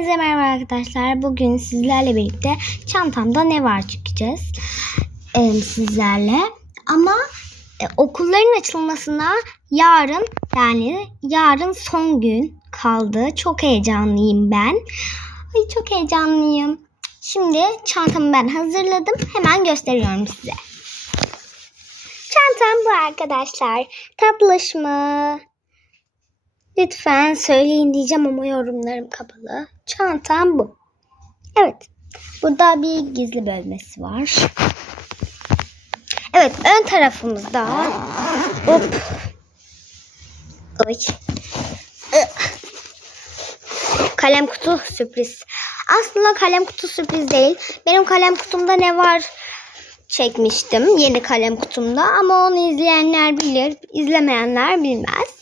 Herkese merhaba arkadaşlar. Bugün sizlerle birlikte çantamda ne var çıkacağız Ee, sizlerle. Ama e, okulların açılmasına yarın yani yarın son gün kaldı. Çok heyecanlıyım ben. Ay çok heyecanlıyım. Şimdi çantamı ben hazırladım. Hemen gösteriyorum size. Çantam bu arkadaşlar. Tatlış mı? Lütfen söyleyin diyeceğim ama yorumlarım kapalı. Çantam bu. Evet. Burada bir gizli bölmesi var. Evet ön tarafımızda hop Oy. kalem kutu sürpriz. Aslında kalem kutu sürpriz değil. Benim kalem kutumda ne var çekmiştim yeni kalem kutumda ama onu izleyenler bilir, izlemeyenler bilmez.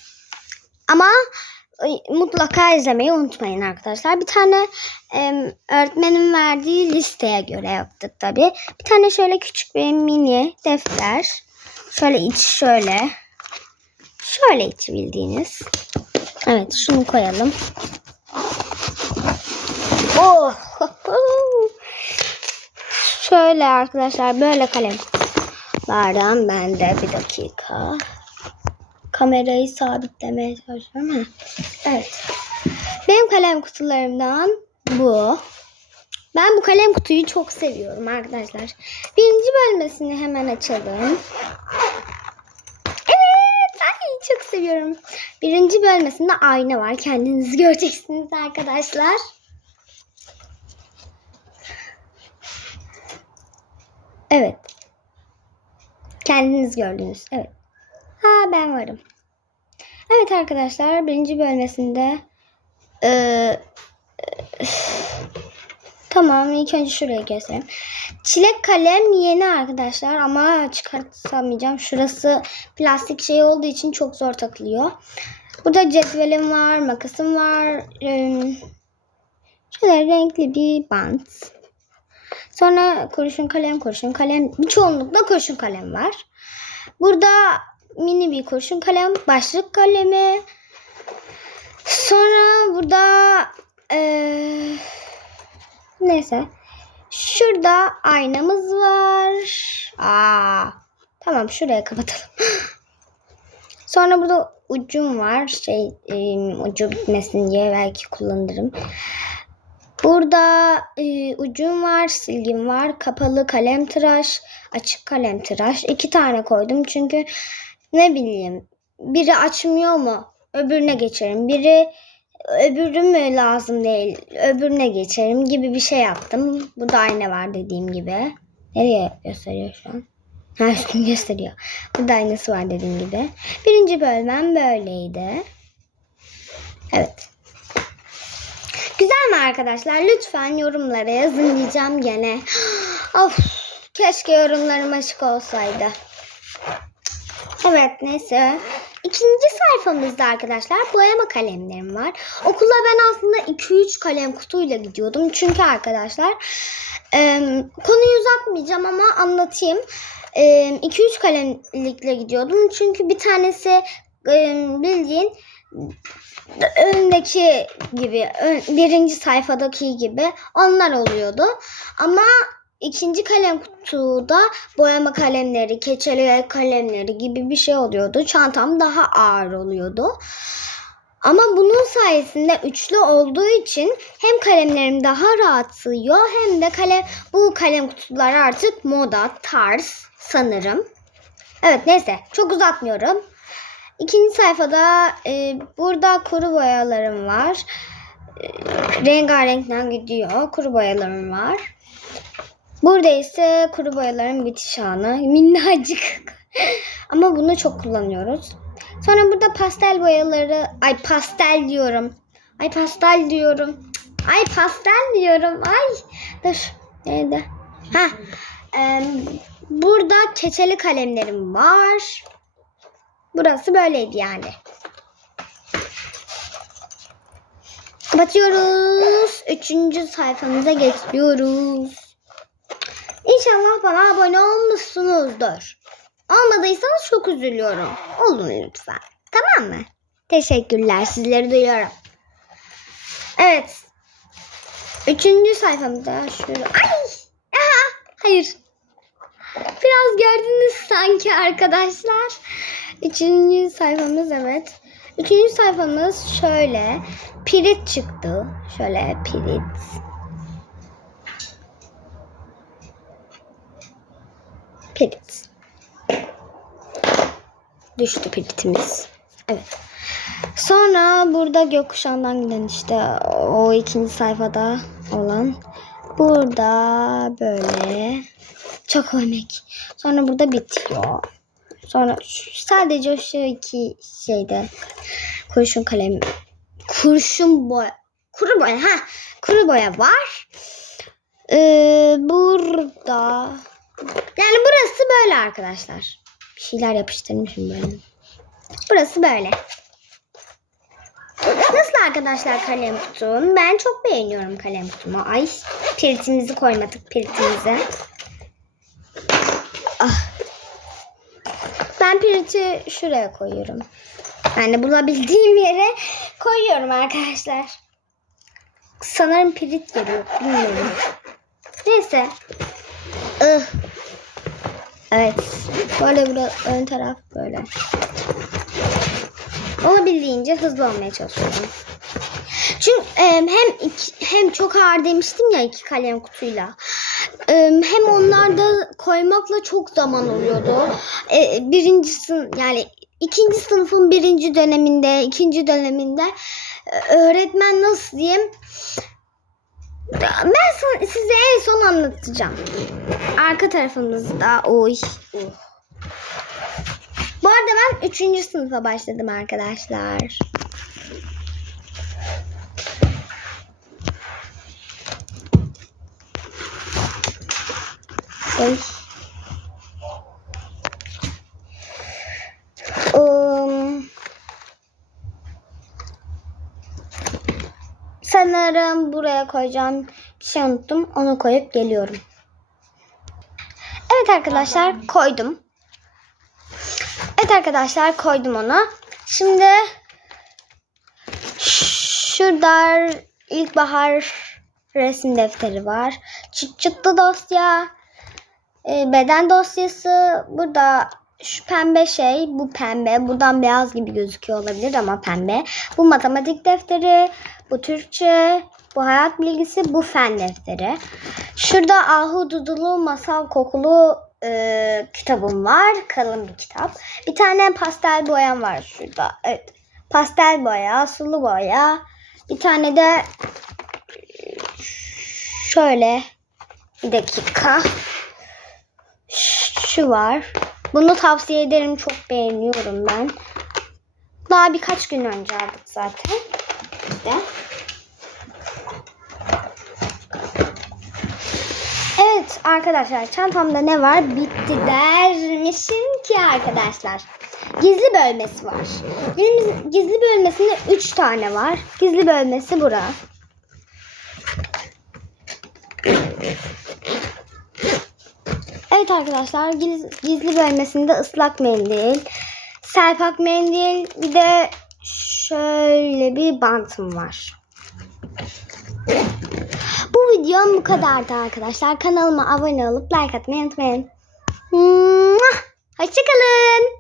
Ama e, mutlaka izlemeyi unutmayın arkadaşlar. Bir tane e, öğretmenin verdiği listeye göre yaptık tabi. Bir tane şöyle küçük bir mini defter. Şöyle iç şöyle. Şöyle iç bildiğiniz. Evet şunu koyalım. Oh. Şöyle arkadaşlar böyle kalem kutulardan ben de bir dakika kamerayı sabitlemeye çalışıyorum. Ha. Evet. Benim kalem kutularımdan bu. Ben bu kalem kutuyu çok seviyorum arkadaşlar. Birinci bölmesini hemen açalım. Evet. Ay çok seviyorum. Birinci bölmesinde ayna var. Kendiniz göreceksiniz arkadaşlar. Evet. Kendiniz gördünüz. Evet. Ha ben varım. Evet arkadaşlar birinci bölmesinde eee, tamam ilk önce şuraya göstereyim. Çilek kalem yeni arkadaşlar ama çıkartamayacağım. Şurası plastik şey olduğu için çok zor takılıyor. Burada cetvelim var, makasım var. eee, Şöyle renkli bir bant. Sonra kurşun kalem, kurşun kalem. Çoğunlukla kurşun kalem var. Burada mini bir kurşun kalem, başlık kalemi. Sonra burada eee, neyse. Şurada aynamız var. Aa, tamam şuraya kapatalım. Sonra burada ucum var. Şey eee, ucu bitmesin diye belki kullanırım. Burada e, ucum var, silgim var, kapalı kalem tıraş, açık kalem tıraş. İki tane koydum çünkü ne bileyim biri açmıyor mu öbürüne geçerim. Biri öbürü mü lazım değil öbürüne geçerim gibi bir şey yaptım. Bu da ayna var dediğim gibi. Nereye gösteriyor şu an? Ha üstünü gösteriyor. Burada aynası var dediğim gibi. Birinci bölmem böyleydi. Evet. Güzel mi arkadaşlar? Lütfen yorumlara yazın diyeceğim gene. Of keşke yorumlarım açık olsaydı. Evet neyse. İkinci sayfamızda arkadaşlar boyama kalemlerim var. Okula ben aslında 2-3 kalem kutuyla gidiyordum. Çünkü arkadaşlar e, konuyu uzatmayacağım ama anlatayım. 2-3 kalemlikle gidiyordum. Çünkü bir tanesi bildiğin öndeki gibi birinci sayfadaki gibi onlar oluyordu. Ama ikinci kalem kutuda boyama kalemleri, keçeli kalemleri gibi bir şey oluyordu. Çantam daha ağır oluyordu. Ama bunun sayesinde üçlü olduğu için hem kalemlerim daha rahat sığıyor hem de kalem bu kalem kutular artık moda, tarz sanırım. Evet neyse çok uzatmıyorum. İkinci sayfada e, burada kuru boyalarım var. E, rengarenkten gidiyor. Kuru boyalarım var. Burada ise kuru boyaların bitiş anı. Minnacık. Ama bunu çok kullanıyoruz. Sonra burada pastel boyaları. Ay pastel diyorum. Ay pastel diyorum. Ay pastel diyorum. Ay. Dur. Nerede? Ha. e, burada keçeli kalemlerim var. Burası böyleydi yani. Kapatıyoruz. Üçüncü sayfamıza geçiyoruz. İnşallah bana abone olmuşsunuzdur. Olmadıysanız çok üzülüyorum. Olun lütfen. Tamam mı? Teşekkürler. Sizleri duyuyorum. Evet. Üçüncü sayfamda şöyle. Ay! Aha! Hayır. Biraz gördünüz sanki arkadaşlar. Üçüncü sayfamız evet. Üçüncü sayfamız şöyle. Pirit çıktı. Şöyle pirit. Pirit. Düştü piritimiz. Evet. Sonra burada gökkuşağından giden işte o ikinci sayfada olan. Burada böyle çok örnek. Sonra burada bitiyor. Sonra sadece şu iki şeyde kurşun kalem kurşun boya kuru boya ha kuru boya var. Ee, burada yani burası böyle arkadaşlar. Bir şeyler yapıştırmışım böyle. Burası böyle. Nasıl arkadaşlar kalem kutum? Ben çok beğeniyorum kalem kutumu. Ay piritimizi koymadık piritimize. Ah. Ben piriti şuraya koyuyorum. Yani bulabildiğim yere koyuyorum arkadaşlar. Sanırım pirit geliyor. Bilmiyorum. Neyse. Ih. Evet. Böyle burada ön taraf böyle. Olabildiğince hızlı olmaya çalışıyorum. Çünkü hem iki- hem çok ağır demiştim ya iki kalem kutuyla. Hem onlarda koymakla çok zaman oluyordu. E, birinci sınıf yani ikinci sınıfın birinci döneminde, ikinci döneminde e, öğretmen nasıl diyeyim? Ben son- size en son anlatacağım. Arka tarafımızda oy. Bu arada ben 3. sınıfa başladım arkadaşlar. Oy. Sanırım buraya koyacağım bir şey unuttum. Onu koyup geliyorum. Evet arkadaşlar koydum. Evet arkadaşlar koydum onu. Şimdi şurada ilkbahar resim defteri var. Çıt çıtlı dosya. e, Beden dosyası. Burada şu pembe şey. Bu pembe. Buradan beyaz gibi gözüküyor olabilir ama pembe. Bu matematik defteri. Bu Türkçe. Bu hayat bilgisi. Bu fen defteri. Şurada ahududulu masal kokulu e, kitabım var. Kalın bir kitap. Bir tane pastel boyam var şurada. Evet. Pastel boya, sulu boya. Bir tane de şöyle bir dakika. Şu var. Bunu tavsiye ederim. Çok beğeniyorum ben. Daha birkaç gün önce aldık zaten. İşte. Arkadaşlar çantamda ne var? Bitti dermişim ki arkadaşlar. Gizli bölmesi var. Gizli, gizli bölmesinde 3 tane var. Gizli bölmesi bura. Evet arkadaşlar giz- gizli bölmesinde ıslak mendil, selpak mendil bir de şöyle bir bantım var. Videom bu kadardı arkadaşlar. Kanalıma abone olup like atmayı unutmayın. Hoşçakalın.